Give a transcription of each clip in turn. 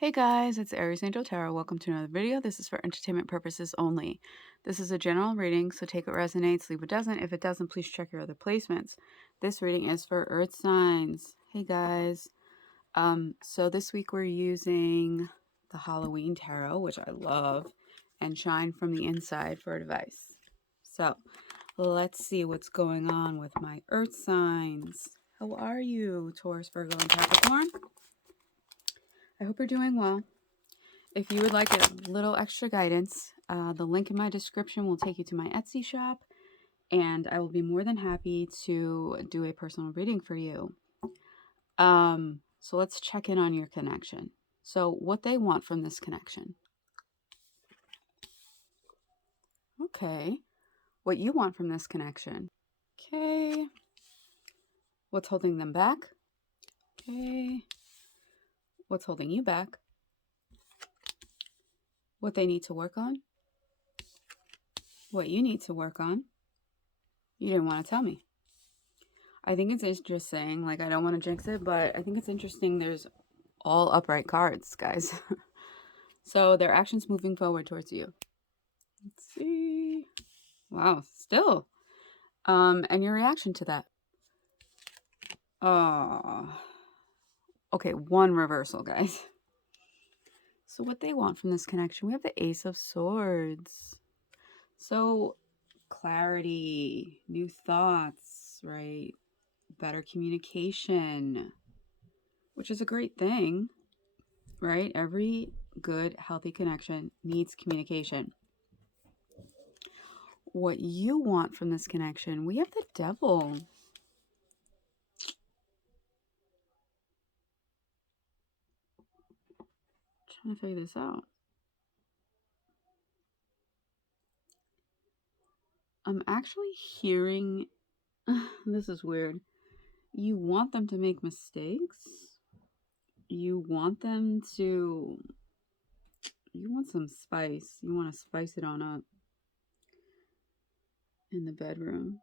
Hey guys, it's Aries Angel Tarot. Welcome to another video. This is for entertainment purposes only. This is a general reading, so take what resonates, leave what doesn't. If it doesn't, please check your other placements. This reading is for Earth signs. Hey guys. So this week we're using the Halloween Tarot, which I love, and Shine from the Inside for advice. So let's see what's going on with my Earth signs. How are you, Taurus, Virgo, and Capricorn? I hope you're doing well. If you would like a little extra guidance, the link in my description will take you to my Etsy shop, and I will be more than happy to do a personal reading for you. So let's check in on your connection. So what they want from this connection. Okay. What you want from this connection. Okay. What's holding them back? Okay. What's holding you back? What they need to work on? What you need to work on? You didn't want to tell me. I think it's interesting. Like, I don't want to jinx it, but I think it's interesting. There's all upright cards, guys. So their actions moving forward towards you. Let's see. Wow, still. And your reaction to that. Oh. Okay, one reversal, guys. So what they want from this connection, we have the Ace of Swords. So clarity, new thoughts, right? Better communication, which is a great thing, right? Every good, healthy connection needs communication. What you want from this connection, we have the Devil. Trying to figure this out. I'm actually hearing, this is weird. You want them to make mistakes. You want them to, you want some spice. You want to spice it on up in the bedroom,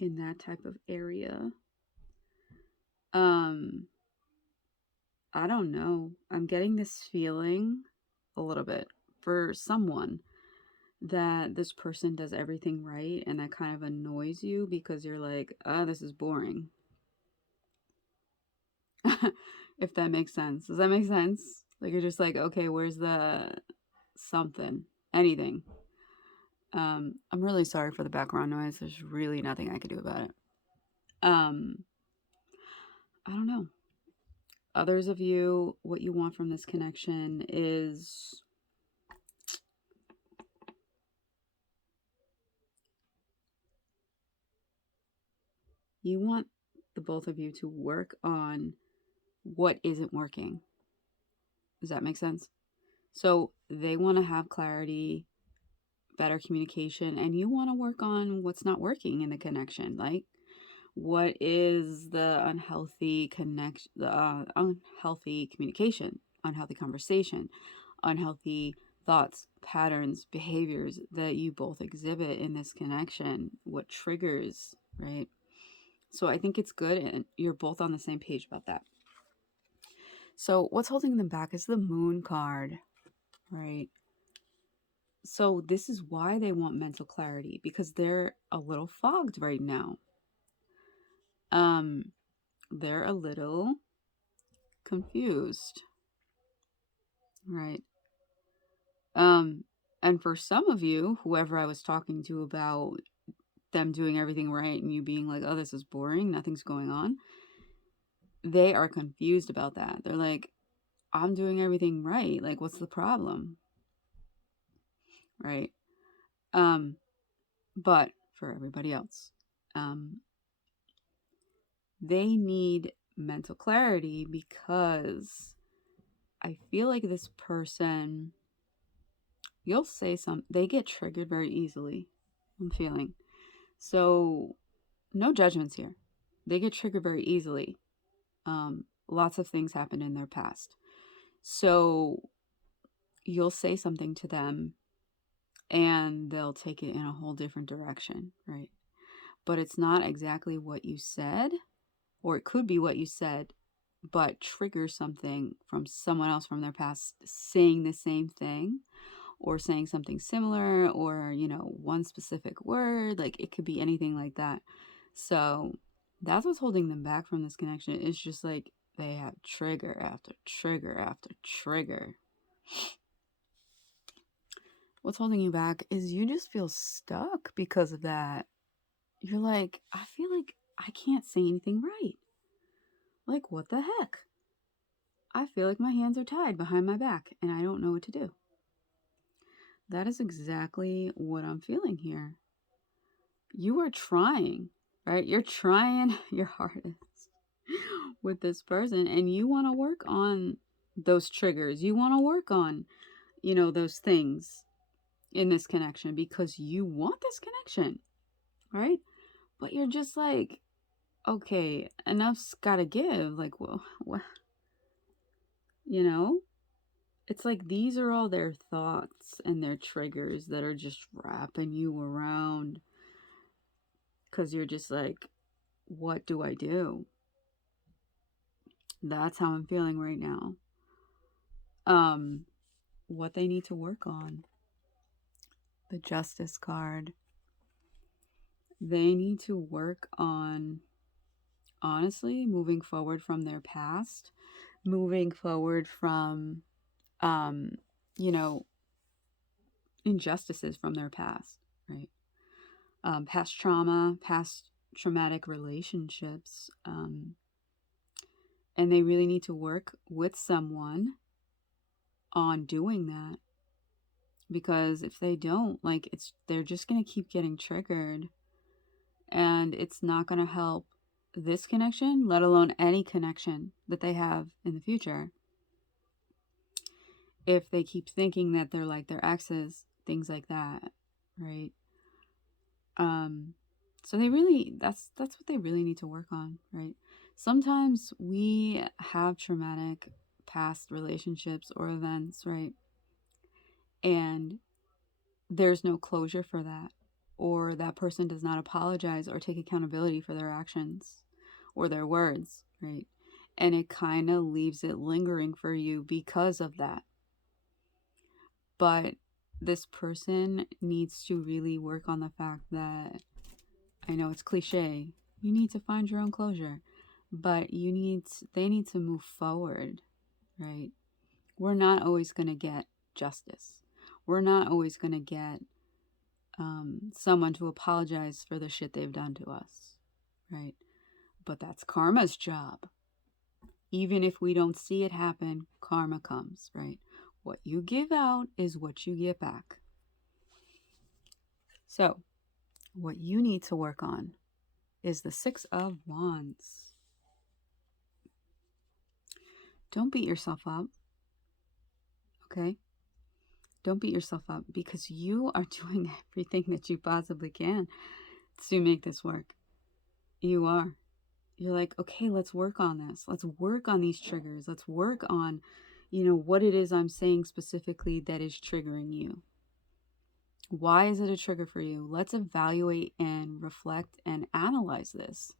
in that type of area. I don't know. I'm getting this feeling a little bit for someone that this person does everything right, and that kind of annoys you because you're like, oh, this is boring. If that makes sense. Does that make sense? Like, you're just like, okay, where's the something? Anything. I'm really sorry for the background noise. There's really nothing I could do about it. I don't know. Others of you, what you want from this connection is you want the both of you to work on what isn't working. Does that make sense? So they want to have clarity, better communication, and you want to work on what's not working in the connection. Like, what is the unhealthy connection, the unhealthy communication, unhealthy conversation, unhealthy thoughts, patterns, behaviors that you both exhibit in this connection? What triggers, right? So I think it's good, and you're both on the same page about that. So what's holding them back is the Moon card, right? So this is why they want mental clarity, because they're a little fogged right now. They're a little confused, right? And for some of you, whoever I was talking to about them doing everything right and you being like, oh, this is boring, nothing's going on, they are confused about that. They're like, I'm doing everything right. Like, what's the problem? Right? But for everybody else, they need mental clarity because I feel like this person, you'll say they get triggered very easily. I'm feeling. So no judgments here. They get triggered very easily. Lots of things happen in their past. So you'll say something to them and they'll take it in a whole different direction, right? But it's not exactly what you said, or it could be what you said, but trigger something from someone else from their past saying the same thing or saying something similar, or, one specific word. Like, it could be anything like that. So that's what's holding them back from this connection. It's just like they have trigger after trigger after trigger. What's holding you back is you just feel stuck because of that. You're like, I feel like I can't say anything right. Like, what the heck? I feel like my hands are tied behind my back and I don't know what to do. That is exactly what I'm feeling here. You are trying, right? You're trying your hardest with this person, and you want to work on those triggers. You want to work on, those things in this connection because you want this connection, right? But you're just like, okay, enough's got to give. Like, well, what? It's like these are all their thoughts and their triggers that are just wrapping you around because you're just like, what do I do? That's how I'm feeling right now. What they need to work on. The Justice card. They need to work on, honestly, moving forward from their past, moving forward from, you know, injustices from their past, right? Past trauma, past traumatic relationships. And they really need to work with someone on doing that, because if they don't, like, they're just going to keep getting triggered, and it's not going to help this connection, let alone any connection that they have in the future, if they keep thinking that they're like their exes, things like that, right? So that's what they really need to work on, right? Sometimes we have traumatic past relationships or events, right? And there's no closure for that, or that person does not apologize or take accountability for their actions or their words, right? And it kind of leaves it lingering for you because of that. But this person needs to really work on the fact that, I know it's cliche, you need to find your own closure, but they need to move forward, right? We're not always going to get justice. We're not always going to get someone to apologize for the shit they've done to us, right? But that's karma's job. Even if we don't see it happen, karma comes, right? What you give out is what you get back. So, what you need to work on is the Six of Wands. Don't beat yourself up, okay? Don't beat yourself up, because you are doing everything that you possibly can to make this work. You are. You're like, okay, let's work on this. Let's work on these triggers. Let's work on, what it is I'm saying specifically that is triggering you. Why is it a trigger for you? Let's evaluate and reflect and analyze this.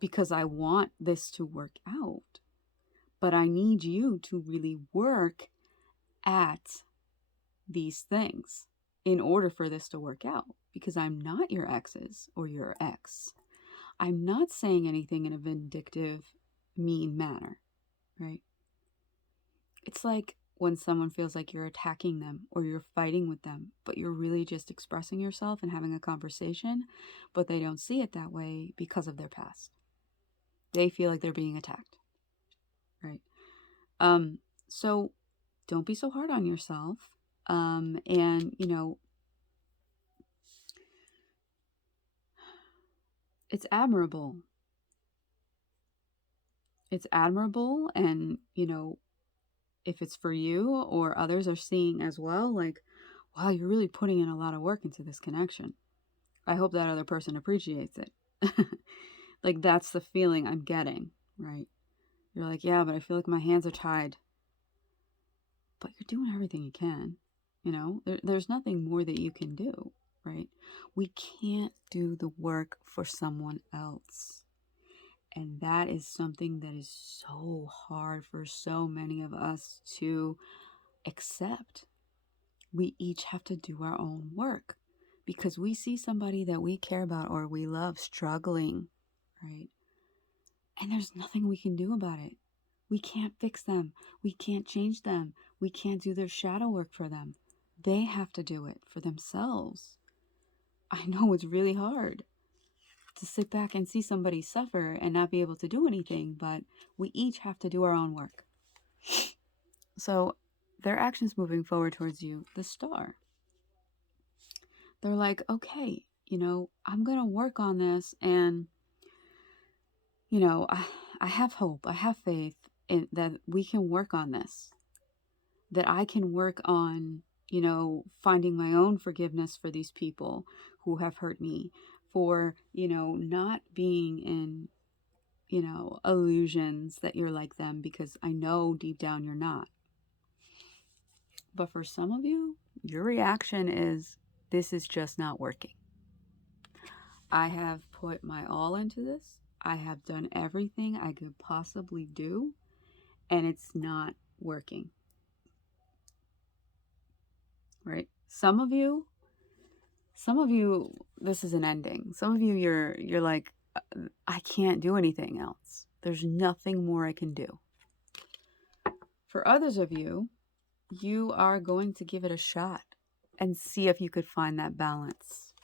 Because I want this to work out. But I need you to really work at these things in order for this to work out. Because I'm not your exes or your ex. I'm not saying anything in a vindictive, mean manner, right? It's like when someone feels like you're attacking them or you're fighting with them, but you're really just expressing yourself and having a conversation, but they don't see it that way because of their past. They feel like they're being attacked, right? So don't be so hard on yourself. And, it's admirable. It's admirable, and, if it's for you or others are seeing as well, like, wow, you're really putting in a lot of work into this connection. I hope that other person appreciates it. Like, that's the feeling I'm getting, right? You're like, yeah, but I feel like my hands are tied. But you're doing everything you can. There's nothing more that you can do, right? We can't do the work for someone else. And that is something that is so hard for so many of us to accept. We each have to do our own work because we see somebody that we care about or we love struggling, right? And there's nothing we can do about it. We can't fix them. We can't change them. We can't do their shadow work for them. They have to do it for themselves. I know it's really hard to sit back and see somebody suffer and not be able to do anything, but we each have to do our own work. So their actions moving forward towards you, the star. They're like, okay, I'm going to work on this, and, I have hope. I have faith that we can work on this, that I can work on, finding my own forgiveness for these people who have hurt me, for, not being in, illusions that you're like them, because I know deep down you're not. But for some of you, your reaction is, this is just not working. I have put my all into this. I have done everything I could possibly do, and it's not working. Right? Some of you, this is an ending. Some of you, you're like, I can't do anything else. There's nothing more I can do. For others of you, you are going to give it a shot and see if you could find that balance.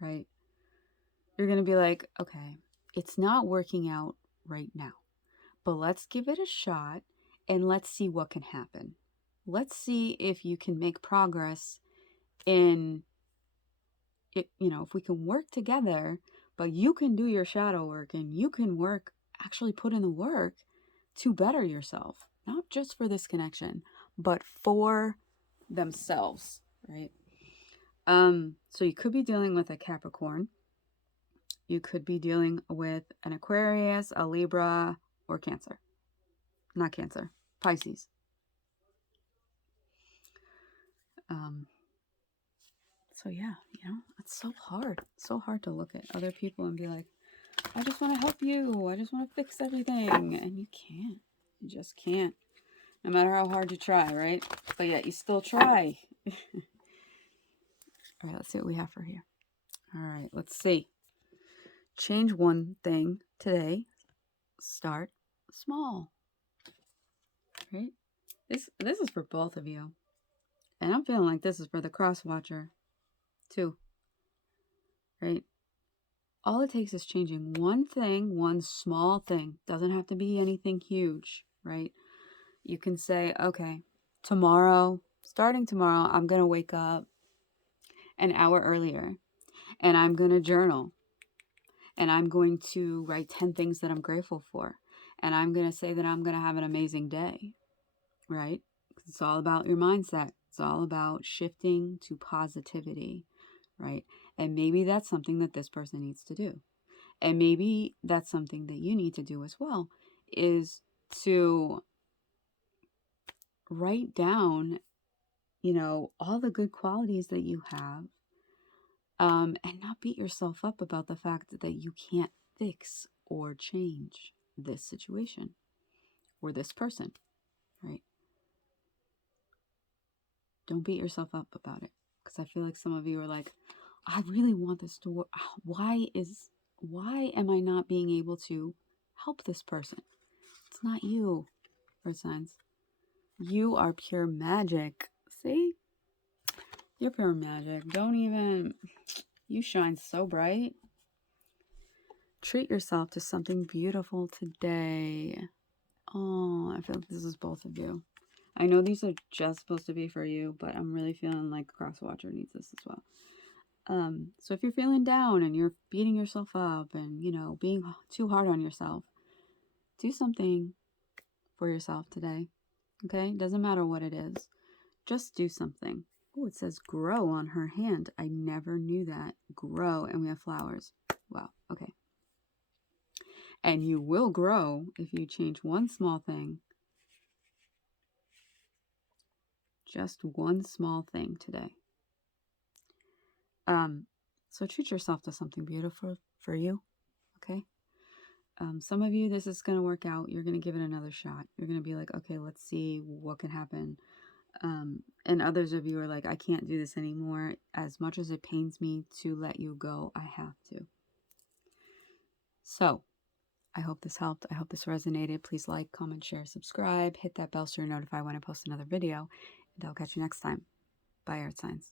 Right? You're going to be like, okay, it's not working out right now, but let's give it a shot and let's see what can happen. Let's see if you can make progress in it, if we can work together, but you can do your shadow work and you can actually put in the work to better yourself, not just for this connection, but for themselves, right? So you could be dealing with a Capricorn. You could be dealing with an Aquarius, a Libra, or Cancer. Not Cancer, Pisces. So yeah, it's so hard. It's so hard to look at other people and be like, I just want to help you. I just want to fix everything. And you can't. You just can't. No matter how hard you try, right? But yet you still try. All right, let's see what we have for here. All right, let's see. Change one thing today. Start small. Right? This is for both of you. And I'm feeling like this is for the cross watcher too. Right? All it takes is changing one thing, one small thing. Doesn't have to be anything huge, right? You can say, okay, starting tomorrow, I'm going to wake up an hour earlier and I'm going to journal and I'm going to write 10 things that I'm grateful for. And I'm going to say that I'm going to have an amazing day, right? It's all about your mindset. It's all about shifting to positivity, right? And maybe that's something that this person needs to do. And maybe that's something that you need to do as well, is to write down, all the good qualities that you have, and not beat yourself up about the fact that you can't fix or change this situation or this person, right? Don't beat yourself up about it, because I feel like some of you are like, I really want this to work. Why am I not being able to help this person? It's not you, Earth signs. You are pure magic. See? You're pure magic. You shine so bright. Treat yourself to something beautiful today. Oh, I feel like this is both of you. I know these are just supposed to be for you, but I'm really feeling like Crosswatcher needs this as well. So if you're feeling down and you're beating yourself up and, being too hard on yourself, do something for yourself today. Okay? Doesn't matter what it is. Just do something. Oh, it says grow on her hand. I never knew that. Grow, and we have flowers. Wow. Okay. And you will grow if you change one small thing. Just one small thing today. So treat yourself to something beautiful for you. Okay? Some of you, this is going to work out. You're going to give it another shot. You're going to be like, okay, let's see what can happen. And others of you are like, I can't do this anymore. As much as it pains me to let you go, I have to. So I hope this helped. I hope this resonated. Please like, comment, share, subscribe. Hit that bell so you're notified when I post another video. And I'll catch you next time. Bye, Earth Signs.